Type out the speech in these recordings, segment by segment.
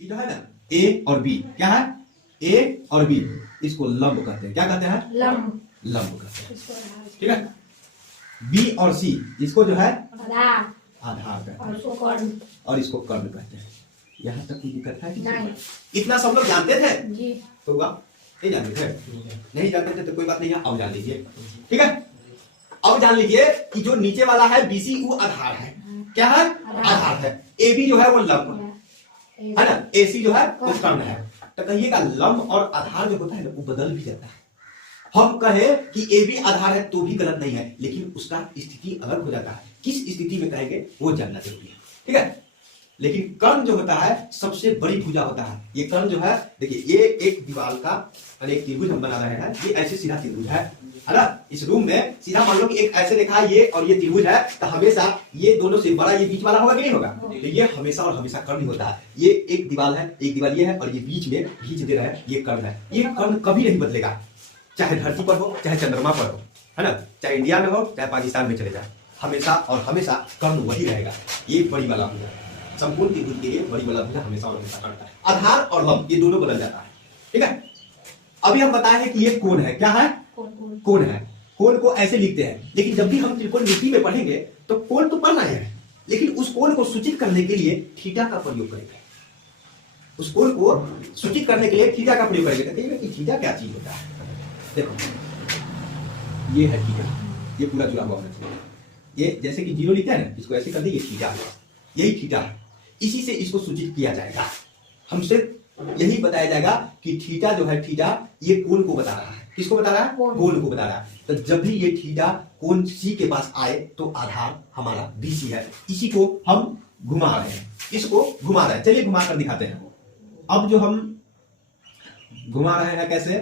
ये जो है ना ए और बी, क्या है ए और बी, इसको लंब कहते हैं। क्या कहते हैं? लंब। लंब कहते हैं, ठीक है। बी और सी इसको जो है आधार कहते हैं, और इसको कर्ण, और इसको कर्ण कहते हैं। यहाँ तक कोई दिक्कत है? नहीं। इतना सब लोग जानते थे जी। तो आप नहीं जानते थे? नहीं जानते थे तो कोई बात नहीं है, अब जान लीजिए, ठीक है। अब जान लीजिए कि जो नीचे वाला है बीसी वो आधार है। क्या है? आधार है। ए बी जो है वो लंब है ना, एसी जो है वो कर्ण है। तो कहिएगा लंब और आधार जो होता है ना वो बदल भी जाता है। हम कहे कि ए बी आधार है तो भी गलत नहीं है, लेकिन उसका स्थिति अलग हो जाता है। किस स्थिति में कहेंगे वो जानना जरूरी है, ठीक है। लेकिन कर्ण जो होता है सबसे बड़ी भुजा होता है। ये कर्ण जो है देखिए, ये एक दीवार का एक त्रिभुज हम बना रहे हैं, ये ऐसे सीधा त्रिभुज है ना। इस रूम में सीधा मान लो कि एक ऐसे देखा है ये और ये त्रिभुज है, तो हमेशा ये दोनों से बड़ा ये बीच वाला होगा कि नहीं होगा? तो ये हमेशा और हमेशा कर्ण ही होता है। ये एक दीवार है, एक दीवार ये है और ये बीच में खींच दे रहा है, ये कर्ण है। ये कर्ण कभी नहीं बदलेगा, चाहे धरती पर हो चाहे चंद्रमा पर हो, है ना, चाहे इंडिया में हो चाहे पाकिस्तान में चले जाए, हमेशा और हमेशा कर्ण वही रहेगा। ये बड़ी वाला भुजा, संपूर्ण त्रिभुज के लिए बड़ी वाला भुजा हमेशा और हमेशा कर्ण है। आधार और लंब ये दोनों बदल जाता है, ठीक है। अभी हम बताए हैं कि ये कोण है। क्या है? कोण है। कोण को ऐसे लिखते हैं, लेकिन जब भी हम त्रिकोणमिति में पढ़ेंगे तो कोण तो पढ़ना है, लेकिन उस कोण को सूचित करने के लिए थीटा का प्रयोग करेंगे। उस कोण को सूचित करने के लिए थीटा का प्रयोग करेंगे। कहते हैं कि थीटा क्या चीज होता है? देखो ये है थीटा, ये पूरा जुड़ा हुआ होना चाहिए। ये जैसे कि जीरो लिखते हैं ना, इसको ऐसे कर दिए, थीटा है, यही थीटा है। इसी से इसको सूचित किया जाएगा। हमसे यही बताया जाएगा कि थीटा जो है, थीटा ये कोण को बता रहा है। किसको बता रहा है? कोण को बता रहा है। तो जब भी ये थीटा कोण सी के पास आए तो आधार हमारा बीसी है। इसी को हम घुमा रहे हैं, इसको घुमा रहे हैं। चलिए घुमा कर दिखाते हैं। अब जो हम घुमा रहे हैं कैसे,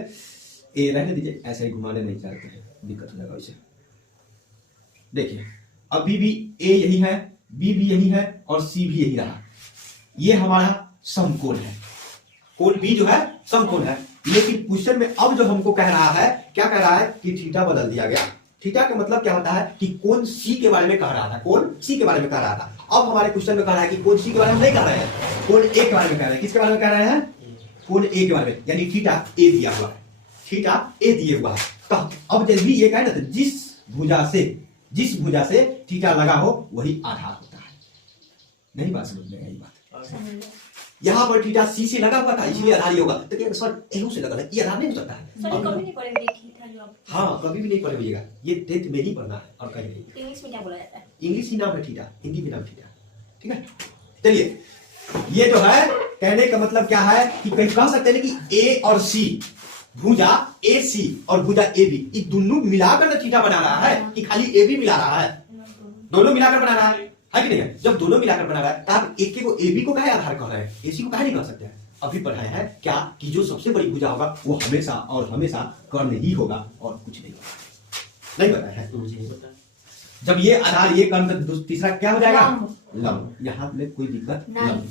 ये रहने दीजिए, ऐसे ही घुमाने नहीं चाहते हैं, दिक्कत हो जाएगा इसे। देखिए अभी भी ए यही है, बी भी यही है और सी भी यही रहा। ये हमारा समकोण है, कोण बी जो है समकोण है। लेकिन क्वेश्चन में अब जो हमको कह रहा है, क्या कह रहा है कि थीटा बदल दिया गया। थीटा का मतलब क्या होता है कि कोण सी के बारे में कह रहा था, कोण सी के बारे में कह रहा था। अब हमारे क्वेश्चन में कह रहा है कि कोण सी के बारे में नहीं कह रहे हैं, कोण ए के बारे में कह रहे हैं। किसके बारे में कह रहे हैं? कोण ए के बारे में, यानी थीटा ए दिया हुआ है, थीटा ए दिए हुआ है। तो अब जब भी ये कहे ना, तो जिस भुजा से थीटा लगा हो वही आधार होता है। नहीं बात समझ में आई? बात यहाँ पर थीटा सी से लगा हुआ था, इसलिए आधार ही होगा। तो क्या सर एलो से लगा है, ये आधार नहीं हो सकता है? कभी नहीं पढ़ेंगे थीटा जो आप। हाँ, कभी भी नहीं पढ़ेगा, ये 10th में ही पढ़ना है और कहीं नहीं। इंग्लिश में क्या बोला जाता है? इंग्लिश ही नाम है थीटा, हिंदी में नाम थीटा, ठीक है। चलिए ये जो है कहने का मतलब क्या है कि कहीं कह सकते हैं कि ए और सी, भुजा ए सी और भुजा ए बी, ये दोनों मिलाकर ना थीटा बना रहा है कि खाली ए बी मिला रहा है? दोनों मिलाकर बना रहा है कि नहीं है? जब दोनों मिलाकर बना रहा है तो आप एक को ए बी को कहे आधार कह रहे हैं, ए सी को कहे नहीं कह सकते हैं। अभी पढ़ाया है क्या कि जो सबसे बड़ी भुजा होगा वो हमेशा और हमेशा कर्ण ही होगा और कुछ नहीं होगा। नहीं बताया है? जब ये आधार ये कर्ण, तो तीसरा क्या हो जाएगा? लंब। यहाँ में कोई दिक्कत नहीं,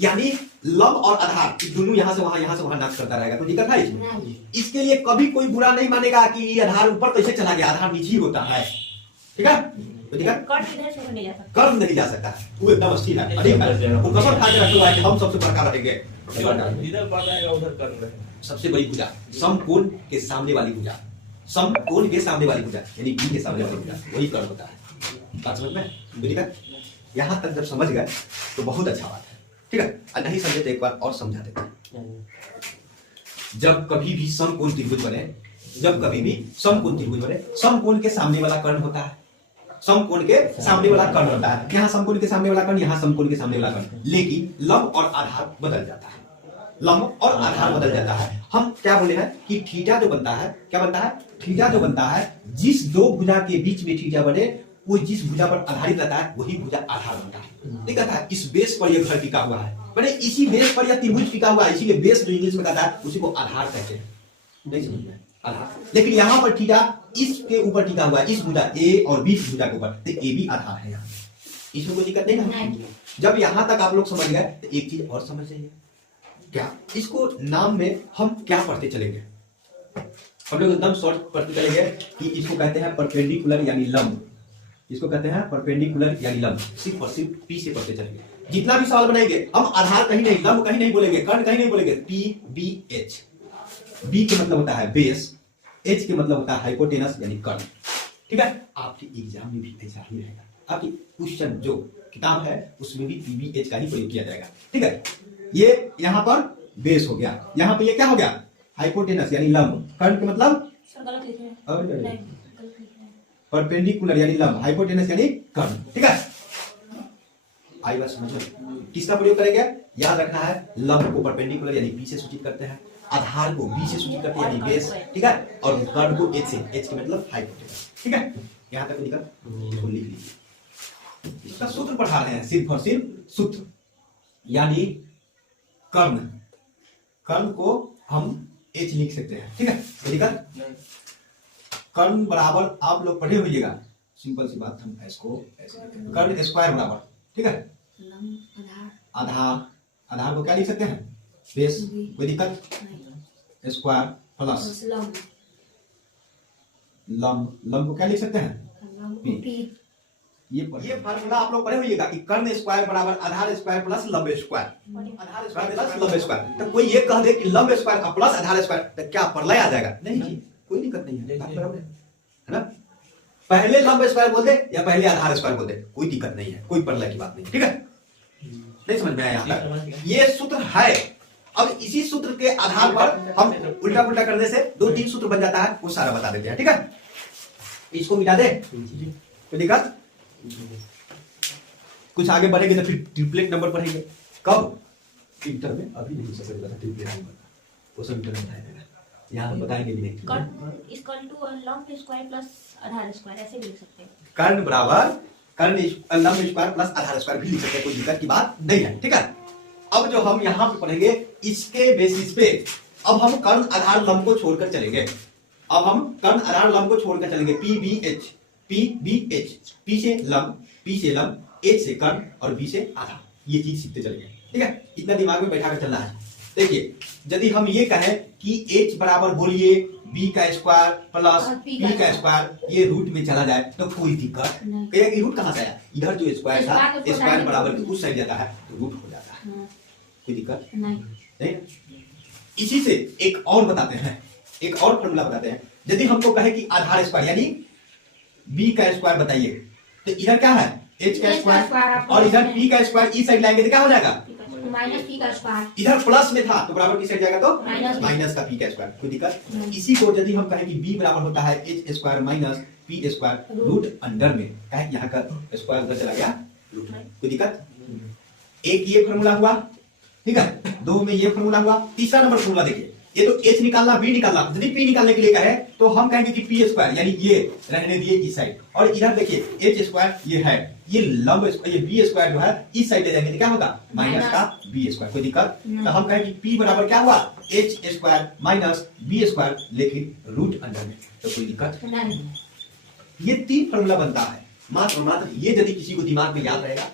यानी लंब और आधार दोनों यहाँ से वहां नाश करता रहेगा, कोई दिक्कत है इसमें? इसके लिए कभी कोई बुरा नहीं मानेगा कि ये आधार ऊपर कैसे चला गया, आधार नीचे होता है, ठीक है। कर्ण नहीं जा सकता, कर्म नहीं जा सकता, वो एकदम स्थिर है। वो कसम खा के रखा है कि हम सबसे बड़का रहेंगे। इधर बढ़ जाएगा उधर कर्म रहेगा। सबसे बड़ी भुजा, समकोण के सामने वाली भुजा, समकोण के सामने वाली भुजा यानी बी के सामने वाली भुजा, वही कर्म होता है। बात समझ में? बुझिएगा, यहाँ तक जब समझ गए तो बहुत अच्छा बात है, ठीक है। और नहीं समझे तो एक बार और समझा देते हैं। जब कभी भी समकोण त्रिभुज बने, समकोण के सामने वाला कर्ण होता है, समकोण के सामने वाला कर्ण होता है। यहाँ समकोण के सामने वाला कर्ण, यहाँ समकोण के सामने वाला कर्ण, लेकिन लंब और आधार बदल जाता है। लंब और आधार बदल जाता है। हम क्या बोले हैं कि थीटा जो बनता है, क्या बनता है? थीटा जो बनता है, जिस दो भुजा के बीच में थीटा बने, वो जिस भुजा पर आधारित रहता है वही भुजा आधार बनता है। नहीं कहता है इस बेस पर यह घर टिका हुआ है, मैंने इसी बेस पर यह त्रिभुज टिका हुआ है, इसीलिए बेस जो इंग्लिश में कहता है उसी को आधार कहते हैं। नहीं समझ में? आधार। लेकिन यहाँ पर थीटा इसके ऊपर टिका हुआ है, इस भुजा ए और बी भुजा के ऊपर, तो ए भी आधार है यहाँ, इसमें कोई दिक्कत नहीं ना। जब यहाँ तक आप लोग समझ गए तो एक चीज और समझ जाइए, क्या इसको नाम में हम क्या पढ़ते चलेंगे? हम लोग एकदम शॉर्ट पढ़ते चलेंगे कि इसको कहते हैं परपेंडिकुलर यानी लंब, इसको कहते हैं परपेंडिकुलर यानी लंब, सिर्फ और सिर्फ पी से पढ़ते चलेंगे। जितना भी सवाल बनाएंगे हम आधार कहीं नहीं, लंब कहीं नहीं बोलेंगे, कर्ण कहीं नहीं बोलेंगे, पी बी एच। बी के मतलब होता है बेस, एच के मतलब होता है हाइपोटेनस यानी कर्ण। ठीक है, आपके एग्जाम में भी ऐसा ही रहेगा, आपकी क्वेश्चन जो किताब है उसमें भी पीबीएच का ही प्रयोग किया जाएगा। ठीक है, ये यहाँ पर बेस हो गया, यहाँ पे ये क्या हो गया, हाइपोटेनस यानी लंब, कर्ण के मतलब सर गलत लिखे हैं। और नहीं, गलत लिखे हैं। परपेंडिकुलर यानी लंब, हाइपोटेनस यानी कर्ण। ठीक है, आई बस मतलब किसका प्रयोग करेंगे, याद रखना है, लंब को परपेंडिकुलर यानी बी से सूचित करते हैं, आधार को बी से सूचित करते हैं यानी बेस। ठीक है, और कर्ण को एच से, एच के मतलब हाइपोटेनस। ठीक है, यहाँ तक लिखा, इसको लिख लीजिए। इसका सूत्र पढ़ा रहे हैं, सिर्फ और सिर्फ सूत्र, यानी कर्ण, कर्ण को हम एच लिख सकते हैं। ठीक है, लिखा कर्ण बराबर, आप लोग पढ़े होइएगा, सिंपल सी बात, हम इसको ऐसे लिखेंगे, कर्ण स्क्वायर बराबर। ठीक है, आधार, आधार को क्या लिख सकते हैं, बेस, कोई दिक्कत, स्क्वायर प्लस लंब, लंब को क्या लिख सकते हैं, ये फार्मूला आप लोग पढ़े होइएगा कि कर्ण स्क्वायर बराबर आधार स्क्वायर प्लस लंब स्क्वायर, आधार स्क्वायर प्लस लंब स्क्वायर। तो कोई ये कह दे कि लंब स्क्वायर प्लस आधार स्क्वायर, तो क्या प्रलय आ जाएगा, नहीं जी, कोई दिक्कत नहीं है, बात बराबर है ना। पहले लंब स्क्वायर बोल दे या पहले आधार स्क्वायर बोल दे, कोई दिक्कत नहीं है, कोई प्रलय की बात नहीं। ठीक है, नहीं समझ में आया यहाँ तक, ये सूत्र है। अब इसी सूत्र के आधार पर हम उल्टा पुल्टा करने से 2-3 सूत्र बन जाता है, वो सारा बता देते हैं। ठीक है, इसको मिटा दे, कोई दिक्कत, कुछ आगे बढ़ेंगे तो फिर ट्रिपलेट नंबर पढ़ेंगे, कब, इंटर में, अभी नहीं समझ रहा ट्रिपलेट नंबर, वो सब इंटर में बताएगा, यहाँ हम बताएंगे भी नहीं। कर्ण इक्वल टू लंब स्क्वायर प्लस आधार स्क्वायर, ऐसे भी लिख सकते हैं। कर्ण बराबर कर्ण लंब स्क्वायर प्लस आधार स्क्वायर भी लिख सकते हैं, कोई दिक्कत की बात नहीं है। ठीक है, अब जो हम यहाँ पे पढ़ेंगे इसके बेसिस पे अब हम कर्ण आधार लंब को छोड़कर चलेंगे, अब हम कर्ण आधार लंब को छोड़कर चलेंगे, P B H, P B H, P से लंब, पी से लंब, एच से कर्ण और बी से आधार, ये चीज सीखते चलेंगे। ठीक है, इतना दिमाग में बैठा कर चलना है। देखिए, यदि हम ये कहें कि h बराबर बोलिए b का स्क्वायर प्लस p का स्क्वायर, ये रूट में चला जाए तो कोई दिक्कत कहेगा कि रूट कहां से आया, इधर जो स्क्वायर था, स्क्वायर बराबर उस साइड जाता है तो रूट हो जाता है, कोई दिक्कत नहीं। इसी से एक और बताते हैं, एक और फॉर्मूला बताते हैं, यदि हमको कहे कि आधार स्क्वायर यानी b का स्क्वायर बताइए, तो इधर क्या है, h का स्क्वायर, और इधर p का स्क्वायर इस साइड लाएंगे तो क्या हो जाएगा, माइनस पी का स्क्वायर, इधर प्लस में था तो बराबर किस साइड जाएगा, तो माइनस का पी का स्क्वायर, कोई दिक्कत। इसी को यदि हम कहें कि b बराबर होता है h square minus P square root under में, कहे यहाँ का स्क्वायर उधर चला गया रूट में, कोई दिक्कत। एक ये फॉर्मूला हुआ, ठीक है, दो में ये फॉर्मूला हुआ, तीसरा नंबर फॉर्मूला देखिए, ये तो h निकालना b निकालना, यदि p निकालने के लिए कहे तो हम कहेंगे कि पी स्क्वायर यानी ये रहने दिए इस साइड, और इधर देखिए h स्क्वायर ये है, ये लंब ये बी स्क्वायर जो है इस साइड ले जाएंगे तो क्या होगा, माइनस का बी स्क्वायर, कोई दिक्कत। तो हम कहें कि p बराबर क्या हुआ, h square minus B square लेकिन रूट अंडर में, तो कोई दिक्कत नहीं। ये 3 फॉर्मूला बनता है, मात्र मात्र ये यदि किसी को दिमाग में याद रहेगा,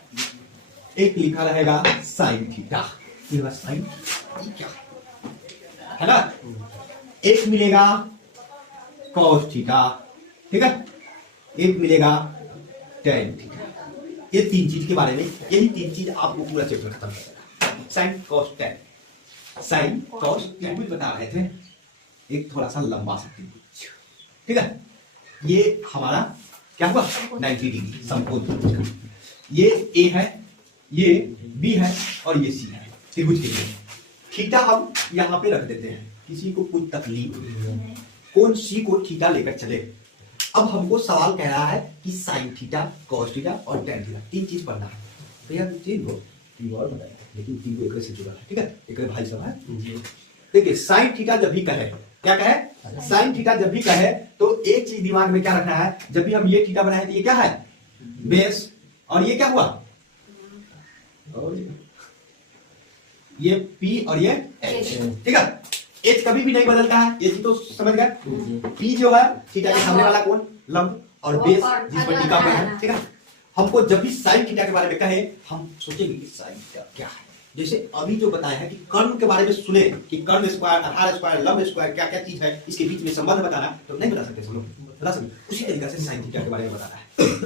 एक लिखा रहेगा साइन थीटा, ये बस साइन क्या है ना, एक मिलेगा कॉस थीटा, ठीक है, एक मिलेगा टेन थीटा, ये 3 चीज के बारे में, यही 3 चीज आपको पूरा चैप्टर खत्म करेगा, sine cos tan, sine cos tan बता रहे थे, एक थोड़ा सा लंबा सा त्रिभुज, ठीक है, ये हमारा क्या हुआ 90 डिग्री समकोण, ये ए है, ये बी है और ये सी है त्रिभुज के लिए। थीटा हम यहाँ पे रख देते हैं, किसी को कोई तकलीफ नहीं, कौन सी को थीटा लेकर चले। अब हमको सवाल कह रहा है कि साइन थीटा, कॉस थीटा और टेन थीटा 3 चीज पढ़ना है, भैया 3 और बताएंगे, लेकिन 3 को एक से जुड़ा है, ठीक है, एक भाई साहब है। देखिए साइन थीटा जब भी कहे, क्या कहे, साइन थीटा जब भी कहे तो एक चीज दिमाग में क्या रखना है, जब भी हम ये थीटा बनाए तो ये क्या है बेस, और ये क्या हुआ, और ये P और ये H, ठीक है, H कभी भी नहीं बदलता है, ये तो समझ गए। P जो है थीटा के सामने वाला कोण लंब, और बेस जिस पर टीका पर है, ठीक है। हमको जब भी साइन थीटा के बारे में कहे हम सोचेंगे कि साइन थीटा क्या है, जैसे अभी जो बताया है कि कर्ण के बारे में सुने कि कर्ण स्क्वायर, आधार स्क्वायर, लंब स्क्वायर क्या क्या चीज है, इसके बीच में संबंध बताना, तो नहीं बता सकते हम लोग, बता सकते, उसी तरीके से साइन थीटा के बारे में बताना है।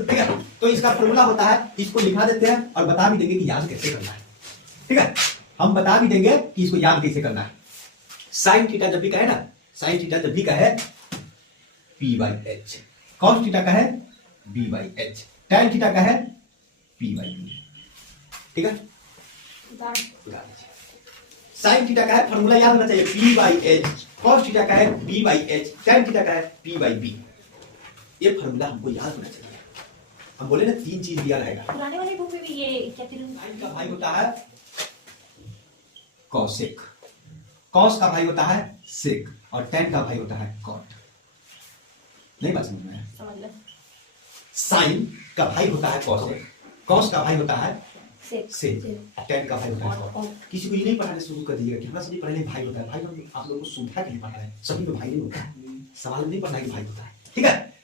ठीक है, तो इसका फॉर्मूला होता है, इसको लिखा देते हैं और बता भी देंगे कि याद कैसे करना है। ठीक है, हम बता भी देंगे कि इसको याद कैसे करना है। साइन थीटा जब भी कहे ना, साइन थीटा जब भी कहे P by H, cos theta का है B by H, tan theta का है पी बाई बी। ठीक है, साइन थीटा का है फॉर्मूला याद होना चाहिए P by H, cos theta का है B by H, tan theta का है पी बाई बी। ये फॉर्मूला हमको याद होना चाहिए। हम बोले ना 3 चीज दिया रहेगा। पुराने वाले बुक में भी ये क्या साइन का भाई होता है कॉसेक, कॉस का भाई होता है सेक और टैन का भाई होता है कॉट। नहीं बात समझ में? समझ लो। साइन का भाई होता है कॉसेक, कॉस का भाई होता है सेक, से टैन का भाई होता है कॉट। किसी को ये नहीं पढ़ाने शुरू कर दीजिएगा कि हमारा सभी पढ़ने भाई होता है। भाई हम आप लोगों को सुविधा के लिए पढ़ा रहे हैं, सभी में भाई नहीं होता है। सवाल नहीं पढ़ना कि भाई होता है। ठीक है,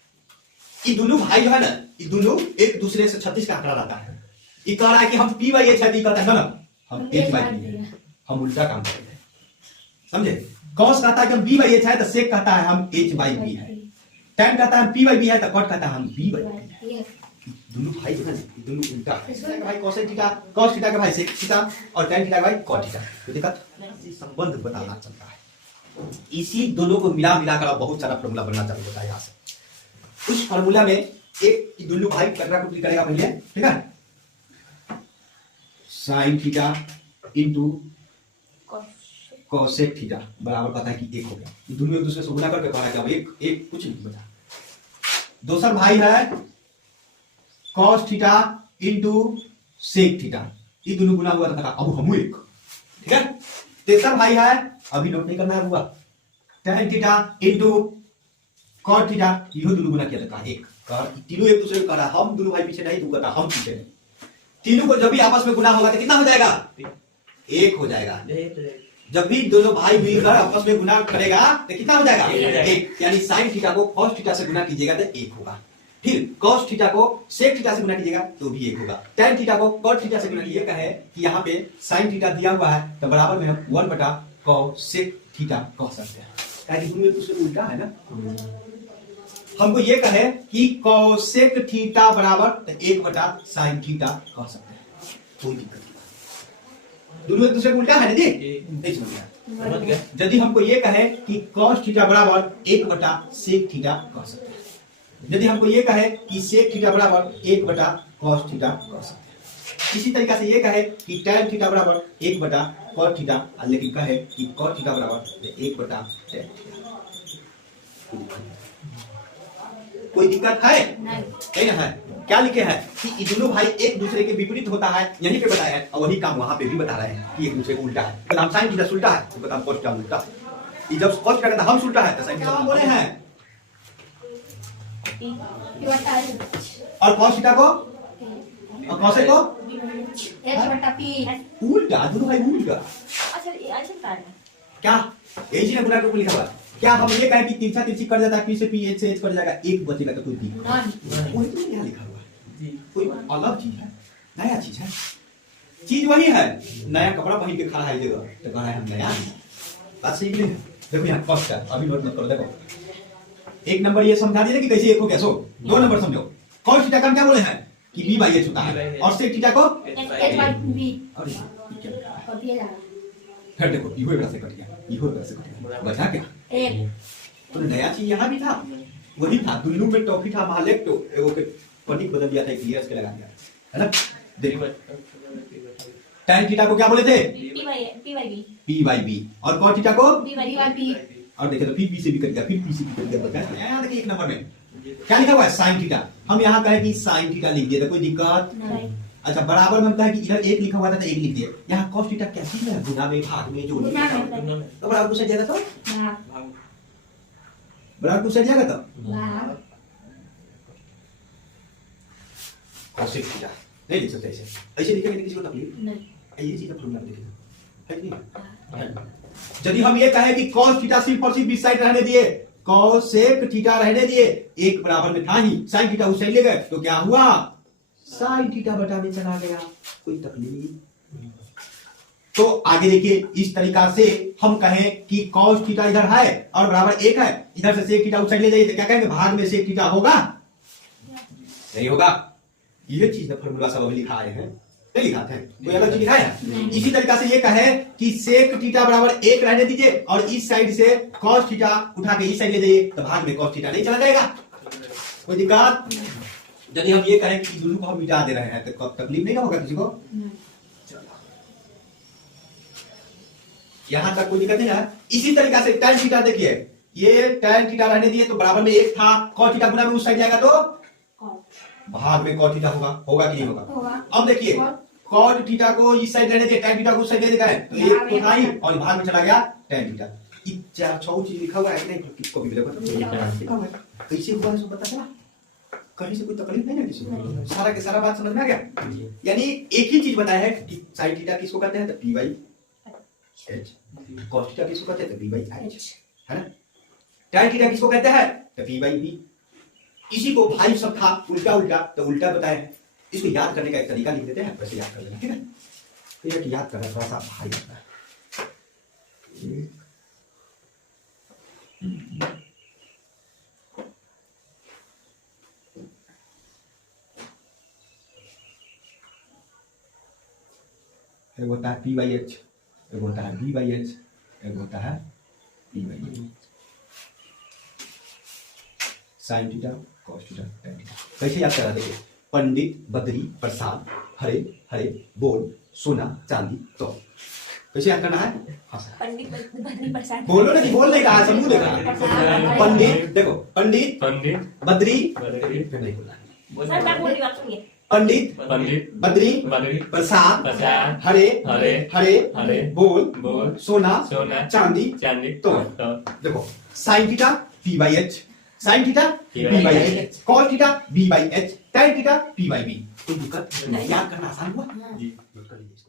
ये दोनों भाई जो है ना, ये दोनों एक दूसरे से 36 का आंकड़ा लाता है। ये कह रहा है कि हम पी बाई एच है, कहता है ना हम एच बाई बी है। हम उल्टा काम करेंगे, समझे? कॉस कहता है कि हम बी बाई एच है, तो सेक कहता है हम एच बाई बी है। टैन कहता है हम पी बाई बी है, तो कॉट कहता है हम बी बाई बी है। दोनों भाई जो है ना, ये दोनों उल्टा है। इसका भाई कॉसेक थीटा, कॉस थीटा का भाई सेक थीटा और टैन थीटा का भाई कॉट थीटा। तो देखा संबंध बताना चलता है। इसी दोनों को मिला मिलाकर बहुत सारा फॉर्मूला बनना चालू होता है। यहाँ से उस फॉर्मूला में एक दोनों भाई कटरा कुटरी करेगा पहले। ठीक है, sine theta into cosec theta बराबर पता है कि 1 हो गया। ये दोनों एक दूसरे से गुना करके कहा है कि अब एक कुछ नहीं बचा। दूसरा भाई है cos theta into sec theta, ये दोनों गुना हुआ था, अब हम एक। ठीक है, तीसरा भाई है, अभी नोट नहीं करना है, हुआ tan theta into cot theta, ये दोनों गुना किया था 1। तीनों एक दूसरे को कह रहा है, हम दोनों भाई पीछे नहीं, तू कहता हम पीछे नहीं। तीनों को जब भी आपस में गुना होगा तो कितना हो जाएगा? 1 हो जाएगा। जब भी दोनों भाई मिलकर आपस में गुना करेगा तो कितना हो जाएगा? 1। यानी साइन थीटा को कॉस थीटा से गुना कीजिएगा तो 1 होगा। फिर कॉस थीटा को सेक थीटा से गुना कीजिएगा तो भी 1 होगा। टैन थीटा को कॉट थीटा से गुना कीजिएगा है कि यहाँ पे साइन थीटा दिया हुआ है, तो बराबर में हम 1/cos थीटा कह सकते हैं। क्योंकि दूसरे उल्टा है ना। हमको ये कहे कि कोसेक थीटा बराबर 1/sin थीटा कह सकते हैं, कोई दिक्कत नहीं। दोनों एक दूसरे को उल्टा है ना जी, नहीं समझ गया? यदि हमको ये कहे कि cos थीटा बराबर 1/sec थीटा कह सकते हैं। यदि हमको ये कहे कि sec थीटा बराबर 1/cos थीटा कह सकते हैं। इसी तरीके से ये कहे कि tan थीटा बराबर 1/cos थीटा, लेकिन कहे कि cos थीटा बराबर 1/tan थीटा। कोई दिक्कत है? नहीं ना है। क्या लिखे हैं कि ये दोनों भाई एक दूसरे के विपरीत होता है, यहीं पे बताया है, और वही काम वहां पे भी बता रहे हैं कि एक दूसरे को उल्टा है। तो हम साइन थीटा उल्टा है, तो बताओ cos थीटा उल्टा है। ये जब cos थीटा कहता हम उल्टा है तो साइन थीटा बोले हैं, और cos थीटा को और cos को उल्टा, दोनों भाई उल्टा। अच्छा ऐसे बता रहे हैं क्या यही चीज गुना को लिखा हुआ? क्या हम ये कहें कि तिरछा तिरछी कर जाता है, पी से पी, एच से एच कर जाएगा, एक बचेगा तो कोई दिक्कत वही तो यहाँ लिखा हुआ है। कोई अलग चीज है, नया चीज है, चीज वही है। नया कपड़ा पहन के खड़ा है जगह तो कह रहा है हम नया बात सही नहीं है। देखो यहाँ कॉस्ट है, अभी नोट मत करो। देखो 1 नंबर ये समझा दिया कि कैसे 1 हो गया, सो 2 नंबर समझो। कॉस थीटा का क्या बोले हैं कि b बाई एच होता है, और सेक थीटा को h बाई b अरे ये क्या लिखा है? और दिया जाएगा फिर देखो इहो एक से कट गया, इहो एक से कट गया, बचा क्या? 1 तो नया चीज यहाँ भी था, वही था। दुल्लू में टॉफी था, महालेक तो एगो के पनिक बदल दिया था, एक ईयर्स के लगा दिया है ना। देखो tan थीटा को क्या बोले थे? p by b p by b, और cos थीटा को b बाई b। और देखे तो फिर p से भी कट गया, फिर p से भी कट गया, बचा क्या? यहाँ देखिए 1 नंबर में क्या लिखा हुआ है? sin theta. हम यहाँ कहे कि sin थीटा लिख दिए तो कोई दिक्कत नहीं। अच्छा, बराबर में हम कहे कि इधर 1 लिखा हुआ था तो 1 लिख दिए। यहाँ cos थीटा कैसे है? गुना में, भाग में, जोड़ में, गुना में। तो बराबर को सेट जाएगा, तो भाग बराबर को सेट जाएगा, तो भाग cos थीटा नहीं लिख सकते ऐसे। ऐसे लिखेंगे तो किसी को तकलीफ नहीं। ये चीज फॉर्मूला लिखेगा है कि नहीं? यदि हम ये कहें कि cos थीटा सिर्फ और सिर्फ इस साइड रहने दिए, cosec थीटा रहने दिए, 1 बराबर में था ही, sin थीटा उस साइड ले गए, तो क्या हुआ? sin थीटा बटा में चला गया। कोई तकलीफ तो आगे देखिए, इस तरीका से हम कहें कि cos थीटा इधर है और बराबर 1 है, इधर से sec थीटा उस साइड ले जाइए तो क्या कहेंगे, भाग में sec थीटा होगा, नहीं होगा। ये चीज फॉर्मूला सब अभी लिखा आए हैं, नहीं लिखाते हैं, कोई अलग चीज लिखा है। इसी तरीका से ये कहे कि sec थीटा बराबर 1 रहने दीजिए और इस साइड से cos थीटा उठा के इस साइड ले जाइए तो भाग में cos थीटा नहीं चला जाएगा, कोई दिक्कत। यदि हम ये कहें कि दोनों को हम मिटा दे रहे हैं तो तकलीफ नहीं ना होगा किसी को। यहां तक कोई दिक्कत नहीं है। इसी तरीका से tan थीटा देखिए, ये tan थीटा रहने दिए तो बराबर में 1 था, cos थीटा गुना में उस साइड जाएगा तो भाग में cos थीटा होगा, होगा कि नहीं होगा। अब देखिए cot थीटा को इस साइड रहने दिए, tan थीटा को उस साइड दे देगा है तो एक तो था ही और भाग में चला गया tan थीटा। ये चार छह चीज लिखा हुआ है कि नहीं, किसको भी लिखा हुआ है, कैसे हुआ है पता चला, कहीं से कोई तकलीफ नहीं है किसी को, सारा के सारा बात समझ में आ गया। यानी एक ही चीज बताया है कि sin थीटा किसको कहते हैं तो p by h, cos theta किसको कहते हैं तो p by h, है ना। tan थीटा किसको कहते हैं तो p by b। इसी को भाई सब था उल्टा उल्टा तो उल्टा बताया। इसको याद करने का एक तरीका लिख देते हैं, वैसे याद कर लेना, ठीक है। तो ये याद करना थोड़ा सा भाई होता है। एक होता है p by h, एक होता है b by h, एक होता है p by h। Sine theta, cos theta, tan theta कैसे याद करा देखिए, पंडित, बद्री, प्रसाद, हरे हरे, बोल, सोना, चांदी, तो कैसे याद करना है। पंडित बद्री प्रसाद, बोलो ना जी, बोल नहीं रहा, समूह देखा। पंडित देखो, पंडित पंडित बद्री, बद्री फिर नहीं बोलना है। सर मैं बोल रही हूँ, आप सुनिए। पंडित पंडित बद्री बद्री प्रसाद प्रसाद हरे हरे हरे हरे बोल बोल सोना सोना चांदी चांदी तो देखो, sine theta p by h, sine theta p by h, cos theta b by h, tan theta p by b। कोई दिक्कत, याद करना आसान हुआ जी। नोट कर लीजिए।